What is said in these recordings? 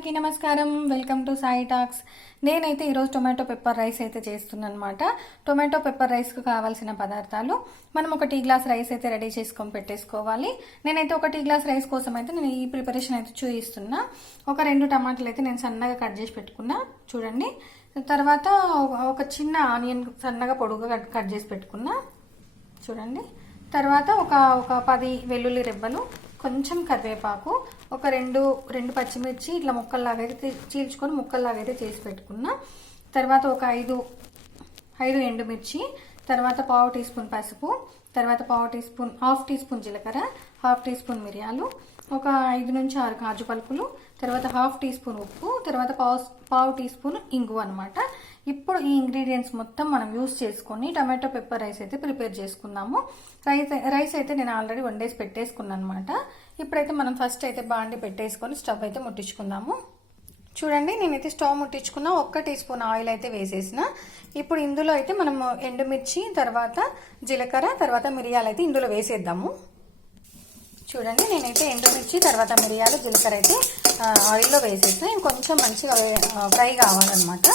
అందరికీ నమస్కారం. Welcome to Sai talks. నేనైతే ఈరోజు టొమాటో పెప్పర్ రైస్ అయితే చేస్తున్నాను అనమాట టొమాటో పెప్పర్ రైస్కు కావాల్సిన పదార్థాలు మనం ఒక టీ గ్లాస్ రైస్ అయితే రెడీ చేసుకొని పెట్టేసుకోవాలి. నేనైతే ఒక టీ గ్లాస్ రైస్ కోసం అయితే నేను ఈ ప్రిపరేషన్ అయితే చూపిస్తున్నా ఒక రెండు టమాటాలు అయితే నేను సన్నగా కట్ చేసి పెట్టుకున్నా. చూడండి. తర్వాత ఒక చిన్న ఆనియన్ సన్నగా పొడుగుగా కట్- కట్ చేసి పెట్టుకున్నా. చూడండి. తర్వాత ఒక ఒక పది వెల్లుల్లి రెబ్బలు కొంచెం కరివేపాకు ఒక రెండు రెండు పచ్చిమిర్చి ఇట్లా ముక్కల్లాగా అయితే చీల్చుకొని ముక్కల్లాగా అయితే చేసి పెట్టుకున్నా. తర్వాత ఒక ఐదు ఐదు ఎండుమిర్చి తర్వాత పావు టీ స్పూన్ పసుపు తర్వాత పావు teaspoon half teaspoon జీలకర్ర హాఫ్ టీ స్పూన్ మిరియాలు ఒక ఐదు నుంచి ఆరు కాజు పలుకులు తర్వాత హాఫ్ టీ స్పూన్ ఉప్పు తర్వాత పావు పావు టీ స్పూన్ ఇంగు అనమాట ఇప్పుడు ఈ ఇంగ్రీడియంట్స్ మొత్తం మనం యూస్ చేసుకొని టమాటో పెప్పర్ రైస్ అయితే ప్రిపేర్ చేసుకుందాము. రైస్ రైస్ అయితే నేను ఆల్రెడీ వండేసి పెట్టేసుకున్నాను అనమాట ఇప్పుడైతే మనం ఫస్ట్ అయితే బాండి పెట్టేసుకొని స్టవ్ అయితే ముట్టించుకుందాము. చూడండి నేనైతే స్టవ్ ముట్టించుకున్న ఒక్క టీ స్పూన్ ఆయిల్ అయితే వేసేసిన. ఇప్పుడు ఇందులో అయితే మనం ఎండుమిర్చి తర్వాత జీలకర్ర తర్వాత మిరియాలు అయితే ఇందులో వేసేద్దాము. చూడండి నేనైతే ఎండుమిర్చి తర్వాత మిరియాలు జీలకర్ర అయితే ఆయిల్లో వేసేసిన. ఇంకొంచెం మంచిగా ఫ్రై కావాలన్నమాట.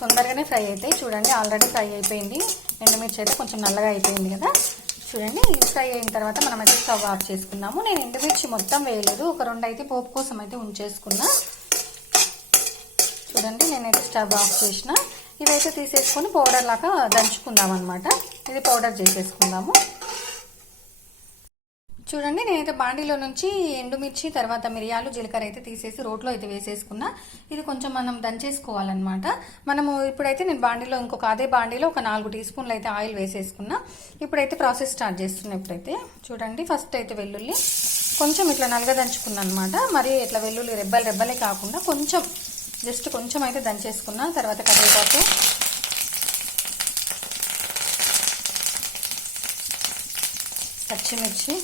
తొందరగానే ఫ్రై అయితే చూడండి ఆల్రెడీ ఫ్రై అయిపోయింది. ఎండుమిర్చి అయితే కొంచెం నల్లగా అయిపోయింది కదా. చూడండి ఈ ఫ్రై అయిన తర్వాత మనం అయితే స్టవ్ ఆఫ్ చేసుకుందాము నేను ఎండుమిర్చి మొత్తం వేయలేదు. ఒక రెండు అయితే పోపు కోసం అయితే ఉంచేసుకున్నా. చూడండి నేనైతే స్టవ్ ఆఫ్ చేసిన. ఇవైతే తీసేసుకొని పౌడర్ లాగా దంచుకుందాం అనమాట ఇది పౌడర్ చేసేసుకుందాము. చూడండి నేనైతే బాండీలో నుంచి ఎండుమిర్చి తర్వాత మిరియాలు జీలకర్ర అయితే తీసేసి రోట్లో అయితే వేసేసుకున్నా. ఇది కొంచెం మనం దంచేసుకోవాలన్నమాట. మనము ఇప్పుడైతే నేను బాండీలో ఇంకొక అదే బాండీలో ఒక నాలుగు టీ స్పూన్లు అయితే ఆయిల్ వేసేసుకున్నా. ఇప్పుడైతే ప్రాసెస్ స్టార్ట్ చేస్తున్నా ఇప్పుడైతే. చూడండి ఫస్ట్ అయితే వెల్లుల్లి కొంచెం ఇట్లా నలుగా దంచుకున్నా అనమాట మరి ఇట్లా వెల్లుల్లి రెబ్బలు రెబ్బలే కాకుండా కొంచెం జస్ట్ కొంచెం అయితే దంచేసుకున్నా. తర్వాత కరివేపాకు. పచ్చిమిర్చి.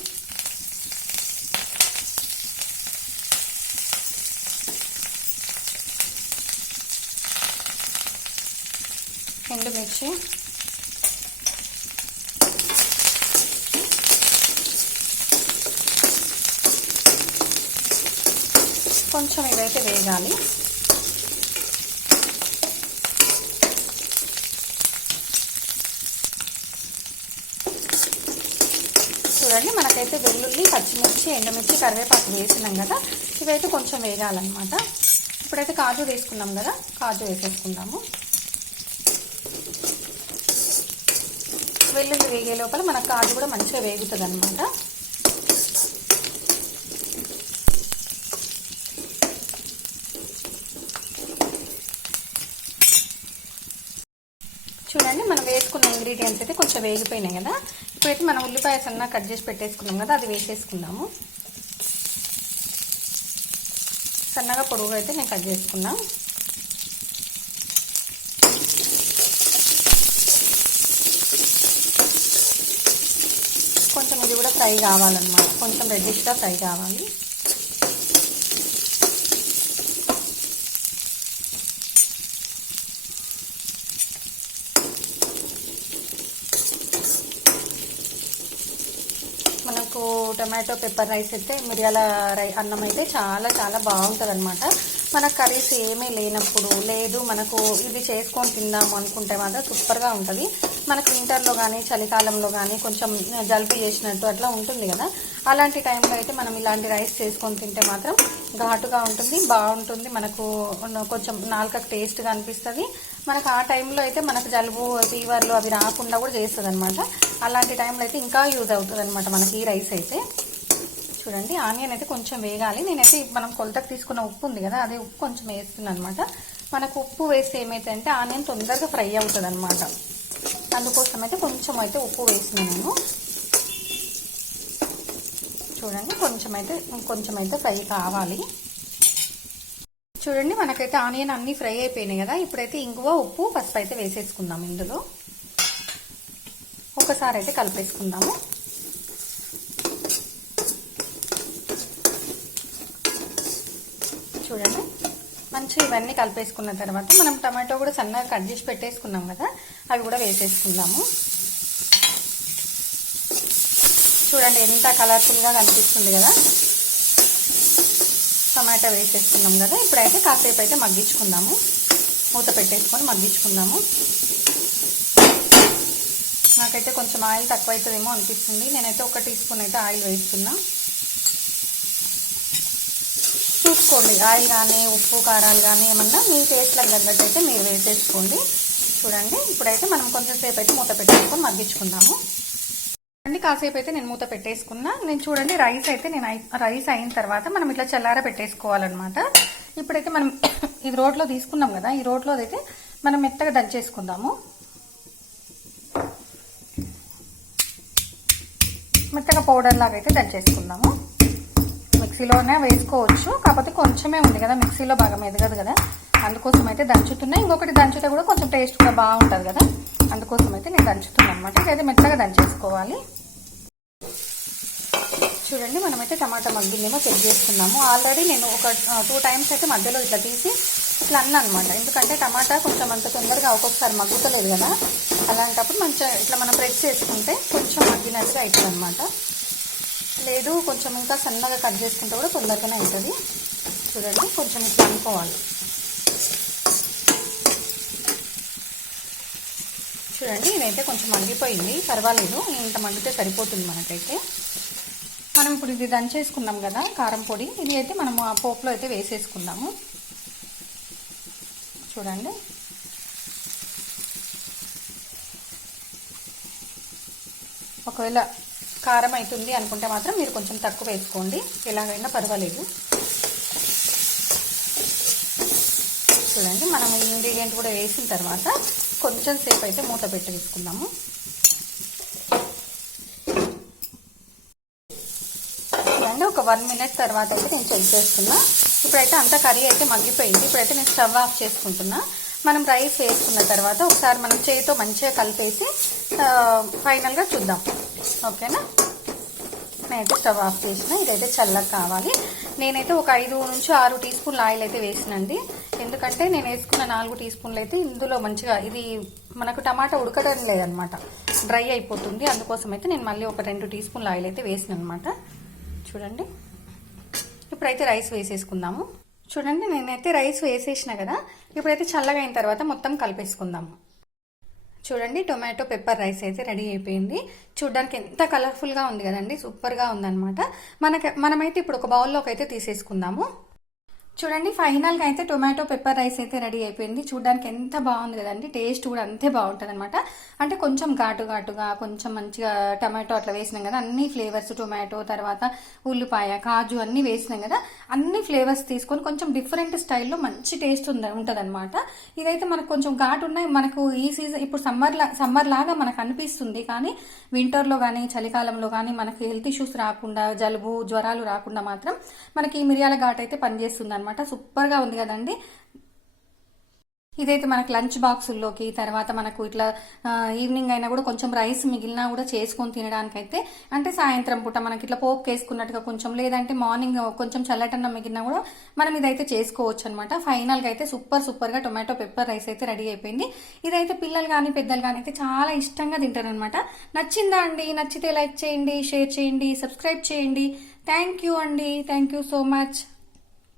ఎండుమిర్చి. కొంచెం ఇదైతే వేగాలి. చూడండి మనకైతే వెల్లుల్లి పచ్చిమిర్చి ఎండుమిర్చి కరివేపాకు వేసినాం కదా ఇవైతే కొంచెం వేగాలన్నమాట. ఇప్పుడైతే కాజు వేసుకున్నాం కదా కాజు వేసేసుకుందాము. వెల్లుల్లి వేగే లోపల మన కాజు కూడా మంచిగా వేగుతుంది అనమాట చూడండి మనం వేసుకున్న ఇంగ్రీడియంట్స్ అయితే కొంచెం వేగిపోయినాయి కదా. ఇప్పుడైతే మనం ఉల్లిపాయ సన్న కట్ చేసి పెట్టేసుకున్నాం కదా అది వేసేసుకుందాము. సన్నగా పొడుగు అయితే నేను కట్ చేసుకున్నాం కొంచెం ఇది కూడా ఫ్రై కావాలన్నమాట. కొంచెం రెడ్డిష్గా ఫ్రై కావాలి. మనకు టమాటో పెప్పర్ రైస్ అయితే మిరియాల రై అన్నం అయితే చాలా చాలా బాగుంటుంది అనమాట మనకు కర్రీస్ ఏమీ లేనప్పుడు లేదు మనకు ఇది చేసుకొని తిందాము అనుకుంటే మాత్రం సూపర్గా ఉంటుంది. మనకు వింటర్లో కానీ చలికాలంలో కానీ కొంచెం జలుబు చేసినట్టు అట్లా ఉంటుంది కదా. అలాంటి టైంలో అయితే మనం ఇలాంటి రైస్ చేసుకొని తింటే మాత్రం ఘాటుగా ఉంటుంది బాగుంటుంది. మనకు కొంచెం నాలుకకు టేస్ట్గా అనిపిస్తుంది. మనకు ఆ టైంలో అయితే మనకు జలుబు ఫీవర్లు అవి రాకుండా కూడా చేస్తుంది అనమాట అలాంటి టైంలో అయితే ఇంకా యూజ్ అవుతుంది మనకి ఈ రైస్ అయితే. చూడండి. ఆనియన్ అయితే కొంచెం వేగాలి. నేనైతే మనం కొలతకు తీసుకున్న ఉప్పు ఉంది కదా అదే ఉప్పు కొంచెం వేస్తున్నాను అనమాట మనకు ఉప్పు వేస్తే ఏమైతే ఆనియన్ తొందరగా ఫ్రై అవుతుంది అనమాట అందుకోసం అయితే కొంచెం అయితే ఉప్పు వేసిన చూడండి కొంచెం అయితే కొంచెం అయితే ఫ్రై కావాలి. చూడండి మనకైతే ఆనియన్ అన్నీ ఫ్రై అయిపోయినాయి కదా. ఇప్పుడైతే ఇంగువ ఉప్పు పసుపు అయితే వేసేసుకుందాం ఇందులో. ఒకసారి అయితే కలిపేసుకుందాము చూడండి మంచిగా ఇవన్నీ కలిపేసుకున్న తర్వాత మనం టమాటో కూడా సన్నగా కట్ చేసి పెట్టేసుకున్నాం కదా అవి కూడా వేసేసుకుందాము. చూడండి ఎంత కలర్ఫుల్గా కనిపిస్తుంది కదా. టమాటా వేసేసుకున్నాం కదా ఇప్పుడైతే కాసేపు అయితే మగ్గించుకుందాము. మూత పెట్టేసుకొని మగ్గించుకుందాము. నాకైతే కొంచెం ఆయిల్ తక్కువ అవుతుందేమో అనిపిస్తుంది. నేనైతే ఒక టీ స్పూన్ అయితే ఆయిల్ వేస్తున్నా. చూసుకోండి. ఆయిల్ కానీ ఉప్పు కారాలు కానీ ఏమన్నా మీ టేస్ట్లకు తగ్గట్టు అయితే మీరు వేసేసుకోండి. చూడండి. ఇప్పుడైతే మనం కొంచెం సేపు అయితే మూత పెట్టేసుకొని మగ్గించుకుందాము. అండి కాసేపు అయితే నేను మూత పెట్టేసుకున్నా. నేను చూడండి రైస్ అయితే నేను రైస్ అయిన తర్వాత మనం ఇట్లా చల్లార పెట్టేసుకోవాలన్నమాట. ఇప్పుడైతే మనం ఇది రోట్లో తీసుకున్నాం కదా ఈ రోట్లో అయితే మనం మెత్తగా దంచేసుకుందాము. మెత్తగా పౌడర్ లాగా అయితే దంచేసుకుందాము. మిక్సీలోనే వేసుకోవచ్చు. కాకపోతే కొంచెమే ఉంది కదా మిక్సీలో బాగా మెదగదు కదా. అందుకోసం అయితే దంచుతున్నా. ఇంకొకటి దంచితే కూడా కొంచెం టేస్ట్ కూడా బాగుంటుంది కదా. అందుకోసం అయితే నేను దంచుతున్నాను అనమాట ఇదైతే మెత్తగా దంచేసుకోవాలి. చూడండి మనమైతే టమాటా మగ్గిందేమో చెక్ చేసుకున్నాము. ఆల్రెడీ నేను ఒక టూ టైమ్స్ అయితే మధ్యలో ఇట్లా తీసి ఇట్లా అన్న అనమాట ఎందుకంటే టమాటా కొంచెం అంత తొందరగా ఒక్కొక్కసారి మగ్గుతలేదు కదా. అలాంటప్పుడు మంచిగా ఇట్లా మనం ప్రెస్ చేసుకుంటే కొంచెం మగ్గినట్టుగా అవుతుంది అనమాట లేదు కొంచెం ఇంకా సన్నగా కట్ చేసుకుంటే కూడా తొందరగానే అవుతుంది చూడండి కొంచెం ఇట్లా అనుకోవాలి. చూడండి ఇదైతే కొంచెం మండిపోయింది. పర్వాలేదు ఇంత మండితే సరిపోతుంది మనకైతే. మనం ఇప్పుడు ఇది దంచేసుకున్నాం కదా కారం పొడి. ఇది అయితే మనము ఆ పోపులో అయితే వేసేసుకుందాము. చూడండి. ఒకవేళ కారం అవుతుంది అనుకుంటే మాత్రం మీరు కొంచెం తక్కువ వేసుకోండి. ఎలాగైనా పర్వాలేదు. చూడండి మనం ఈ ఇంగ్రీడియంట్ కూడా వేసిన తర్వాత కొంచెం సేపు అయితే మూత పెట్టి వేసుకుందాము. చూడండి ఒక వన్ మినిట్ తర్వాత అయితే నేను చెక్ చేస్తున్నా. ఇప్పుడైతే అంత కర్రీ అయితే మగ్గిపోయింది. ఇప్పుడైతే నేను స్టవ్ ఆఫ్ చేసుకుంటున్నా. మనం రైస్ వేసుకున్న తర్వాత ఒకసారి మనం చేతితో మంచిగా కలిపేసి ఫైనల్గా చూద్దాం. ఓకేనా? నేనైతే స్టవ్ ఆఫ్ చేసిన. ఇదైతే చల్లగా కావాలి. నేనైతే ఒక ఐదు నుంచి ఆరు టీ స్పూన్ల ఆయిల్ అయితే వేసినండి. ఎందుకంటే నేను వేసుకున్న నాలుగు టీ స్పూన్లు అయితే ఇందులో మంచిగా ఇది మనకు టమాటా ఉడకడం లేదనమాట. డ్రై అయిపోతుంది. అందుకోసం అయితే నేను మళ్ళీ ఒక రెండు టీ స్పూన్ల ఆయిల్ అయితే వేసిన అనమాట చూడండి. ఇప్పుడైతే రైస్ వేసేసుకుందాము. చూడండి నేనైతే రైస్ వేసేసిన కదా. ఇప్పుడైతే చల్లగా అయిన తర్వాత మొత్తం కలిపేసుకుందాము. చూడండి టొమాటో పెప్పర్ రైస్ అయితే రెడీ అయిపోయింది. చూడడానికి ఎంత కలర్ఫుల్గా ఉంది కదండి సూపర్గా ఉందన్నమాట. మనకి మనమైతే ఇప్పుడు ఒక బౌల్లోకి అయితే తీసేసుకుందాము. చూడండి ఫైనల్గా అయితే టొమాటో పెప్పర్ రైస్ అయితే రెడీ అయిపోయింది. చూడడానికి ఎంత బాగుంది కదండి టేస్ట్ కూడా అంతే బాగుంటుంది అనమాట అంటే కొంచెం ఘాటు ఘాటుగా కొంచెం మంచిగా టమాటో అట్లా వేసినాం కదా అన్ని ఫ్లేవర్స్ టొమాటో తర్వాత ఉల్లిపాయ కాజు అన్ని వేసినాం కదా అన్ని ఫ్లేవర్స్ తీసుకొని కొంచెం డిఫరెంట్ స్టైల్లో మంచి టేస్ట్ ఉంది ఉంటుంది ఇదైతే మనకు కొంచెం ఘాటు ఉన్నాయి మనకు ఈ సీజన్ ఇప్పుడు సమ్మర్ లా సమ్మర్ లాగా మనకు అనిపిస్తుంది కానీ వింటర్లో కానీ చలికాలంలో కానీ మనకి హెల్త్ ఇష్యూస్ రాకుండా జలుబు జ్వరాలు రాకుండా మాత్రం మనకి ఈ మిరియాల ఘాట్ అయితే పనిచేస్తుంది అనమాట సూపర్గా ఉంది కదండి. ఇదైతే మనకు లంచ్ బాక్సుల్లోకి తర్వాత మనకు ఇట్లా ఈవినింగ్ అయినా కూడా కొంచెం రైస్ మిగిలినా కూడా చేసుకొని తినడానికి అయితే అంటే సాయంత్రం పూట మనకి ఇట్లా పోపు వేసుకున్నట్టుగా కొంచెం లేదంటే మార్నింగ్ కొంచెం చల్లటన్నం మిగిలినా కూడా మనం ఇదైతే చేసుకోవచ్చు అనమాట ఫైనల్గా అయితే సూపర్ సూపర్గా టొమాటో పెప్పర్ రైస్ అయితే రెడీ అయిపోయింది. ఇదైతే పిల్లలు కానీ పెద్దలు కానీ అయితే చాలా ఇష్టంగా తింటారనమాట నచ్చిందా అండి? నచ్చితే లైక్ చేయండి షేర్ చేయండి సబ్స్క్రైబ్ చేయండి. థ్యాంక్ యూ అండి. Thank you so much.